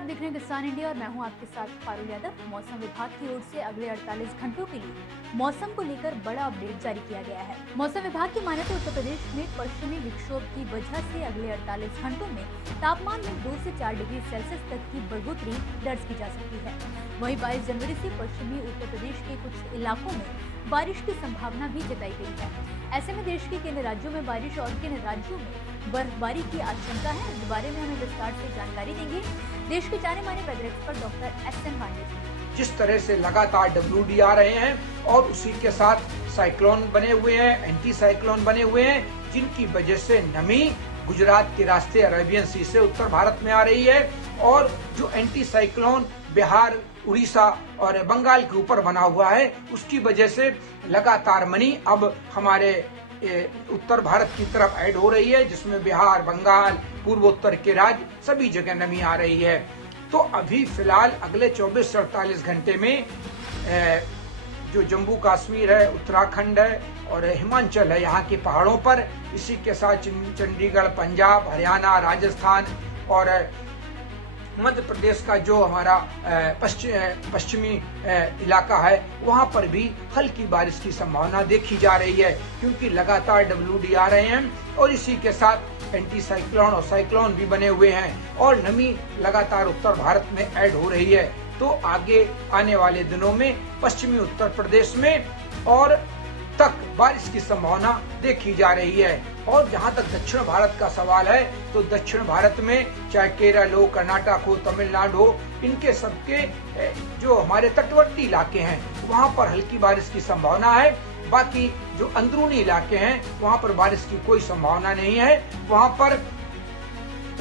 आप देख रहे हैं किसान इंडिया और मैं हूं आपके साथ पारुल यादव। मौसम विभाग की ओर से अगले 48 घंटों के लिए मौसम को लेकर बड़ा अपडेट जारी किया गया है। मौसम विभाग की माने तो उत्तर प्रदेश में पश्चिमी विक्षोभ की वजह से अगले 48 घंटों में तापमान में 2 से 4 डिग्री सेल्सियस तक की बढ़ोतरी दर्ज की जा सकती है। वहीं 22 जनवरी से पश्चिमी उत्तर प्रदेश के कुछ इलाकों में बारिश की संभावना भी जताई गई है। ऐसे में देश के किन राज्यों में बारिश और किन राज्यों में बर्फबारी की आशंका है, इस बारे में हमें विस्तार से जानकारी देंगे देश के जाने माने weather expert doctor S N. Pandey ji. जिस तरह से लगातार WD आ रहे हैं और उसी के साथ साइक्लोन बने हुए हैं, एंटी साइक्लोन बने हुए हैं, जिनकी वजह से नमी गुजरात के रास्ते अरेबियन सी से उत्तर भारत में आ रही है और जो एंटी साइक्लोन बिहार, उड़ीसा और बंगाल के ऊपर बना हुआ है, उसकी वजह से लगातार नमी अब हमारे उत्तर भारत की तरफ ऐड हो रही है, जिसमें बिहार, बंगाल, पूर्वोत्तर के राज्य सभी जगह नमी आ रही है। तो अभी फिलहाल अगले 24 से 48 घंटे में जो जम्मू कश्मीर है, उत्तराखंड है और हिमाचल है, यहाँ के पहाड़ों पर, इसी के साथ चंडीगढ़, पंजाब, हरियाणा, राजस्थान और मध्य प्रदेश का जो हमारा पश्चिमी इलाका है, वहाँ पर भी हल्की बारिश की संभावना देखी जा रही है, क्योंकि लगातार WD आ रहे हैं और इसी के साथ एंटी साइक्लोन और साइक्लोन भी बने हुए हैं और नमी लगातार उत्तर भारत में ऐड हो रही है। तो आगे आने वाले दिनों में पश्चिमी उत्तर प्रदेश में और तक बारिश की संभावना देखी जा रही है। और जहां तक दक्षिण भारत का सवाल है, तो दक्षिण भारत में चाहे केरल हो, कर्नाटक हो, तमिलनाडु हो, इनके सबके जो हमारे तटवर्ती इलाके हैं, वहां पर हल्की बारिश की संभावना है। बाकी जो अंदरूनी इलाके हैं, वहां पर बारिश की कोई संभावना नहीं है। वहां पर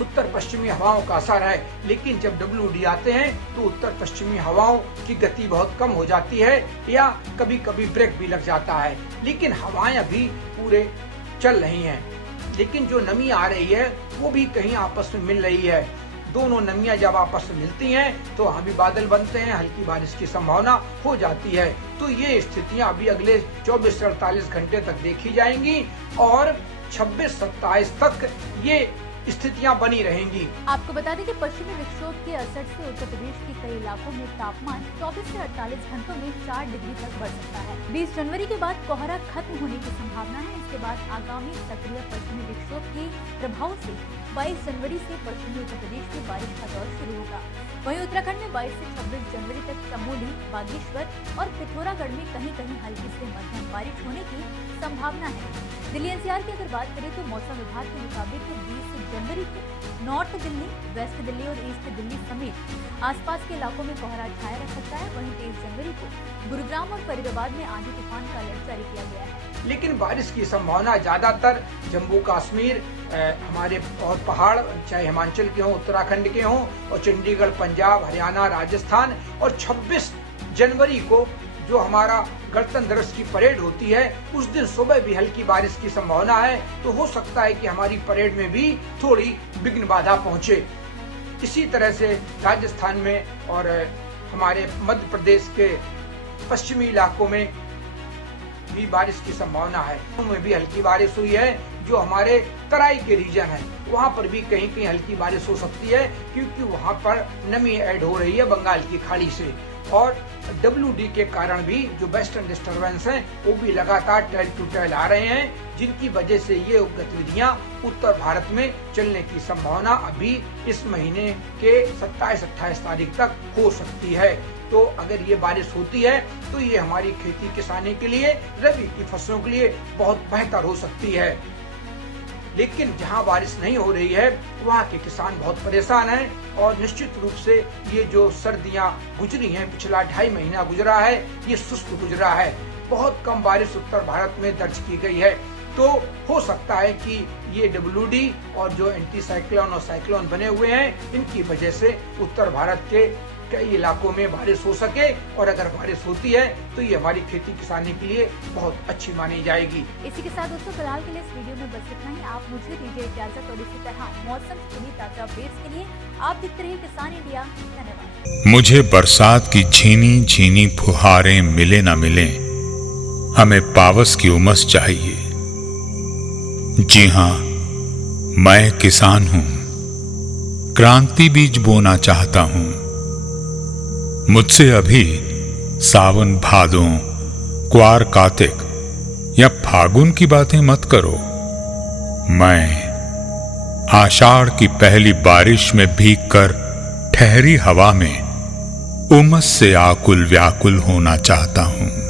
उत्तर पश्चिमी हवाओं का असर है, लेकिन जब WD आते हैं तो उत्तर पश्चिमी हवाओं की गति बहुत कम हो जाती है या कभी कभी ब्रेक भी लग जाता है, लेकिन हवाएं अभी पूरे चल रही हैं। लेकिन जो नमी आ रही है वो भी कहीं आपस में मिल रही है। दोनों नमियां जब आपस में मिलती हैं तो वहाँ भी बादल बनते हैं, हल्की बारिश की संभावना हो जाती है। तो ये स्थितियां अभी अगले 24 से 48 घंटे तक देखी जाएंगी और 26-27 तक ये स्थितियां बनी रहेंगी। आपको बता दें कि पश्चिमी विक्षोभ के असर से उत्तर प्रदेश के कई इलाकों में तापमान 24 से 48 घंटों में 4 डिग्री तक बढ़ सकता है। 20 जनवरी के बाद कोहरा खत्म होने की संभावना है। इसके बाद आगामी सक्रिय पश्चिमी विक्षोभ के प्रभाव से 22 जनवरी से पश्चिमी उत्तर प्रदेश में बारिश का दौर शुरू होगा। वहीं उत्तराखंड में 22 से 26 जनवरी तक चमोली, बागेश्वर और पिथौरागढ़ में कहीं कहीं हल्की से मध्यम बारिश होने की संभावना है। दिल्ली NCR की अगर बात करें तो मौसम विभाग के मुताबिक 20 जनवरी को नॉर्थ दिल्ली, वेस्ट दिल्ली और ईस्ट दिल्ली समेत आसपास के इलाकों में कोहरा छाया रह सकता है। वहीं 23 जनवरी को गुरुग्राम और फरीदाबाद में आंधी तूफान का अलर्ट जारी किया गया है। लेकिन बारिश की संभावना ज्यादातर जम्मू कश्मीर, हमारे और पहाड़, चाहे हिमाचल के हों, उत्तराखंड के हों और चंडीगढ़, पंजाब, हरियाणा, राजस्थान और 26 जनवरी को जो हमारा गणतंत्र दिवस की परेड होती है, उस दिन सुबह भी हल्की बारिश की संभावना है। तो हो सकता है कि हमारी परेड में भी थोड़ी विघ्न बाधा पहुंचे। इसी तरह से राजस्थान में और हमारे मध्य प्रदेश के पश्चिमी इलाकों में भी बारिश की संभावना है। उनमें भी हल्की बारिश हुई है। जो हमारे तराई के रीजन है, वहाँ पर भी कहीं कहीं हल्की बारिश हो सकती है, क्योंकि वहाँ पर नमी ऐड हो रही है बंगाल की खाड़ी से। और WD के कारण भी जो वेस्टर्न डिस्टर्बेंस हैं, वो भी लगातार टेल टू टेल आ रहे हैं, जिनकी वजह से ये गतिविधियां उत्तर भारत में चलने की संभावना अभी इस महीने के 27-28 तारीख तक हो सकती है। तो अगर ये बारिश होती है तो ये हमारी खेती किसानी के लिए, रबी की फसलों के लिए बहुत बेहतर हो सकती है। लेकिन जहां बारिश नहीं हो रही है, वहां के किसान बहुत परेशान हैं और निश्चित रूप से ये जो सर्दियां गुजरी हैं, पिछला 2.5 महीना गुजरा है, ये सुस्त गुजरा है। बहुत कम बारिश उत्तर भारत में दर्ज की गई है। तो हो सकता है कि ये WD और जो एंटी साइक्लोन और साइक्लोन बने हुए हैं, इनकी वजह से उत्तर भारत के कई इलाकों में बारिश हो सके, और अगर बारिश होती है तो ये हमारी खेती किसानी के लिए बहुत अच्छी मानी जाएगी। इसी के साथ दोस्तों फिलहाल के लिए इस वीडियो में बस इतना ही। आप मुझे दीजिए इजाजत और इसी तरह मौसम से जुड़ी ताजा अपडेट्स के लिए आप देखते रहिए किसान इंडिया। धन्यवाद। मुझे बरसात की झीनी झीनी फुहारें मिले ना मिले, हमें पावस की उमस चाहिए। जी हाँ, मैं किसान हूँ, क्रांति बीज बोना चाहता हूं। मुझसे अभी सावन भादों, क्वार कार्तिक या फागुन की बातें मत करो। मैं आषाढ़ की पहली बारिश में भीगकर ठहरी हवा में उमस से आकुल व्याकुल होना चाहता हूं।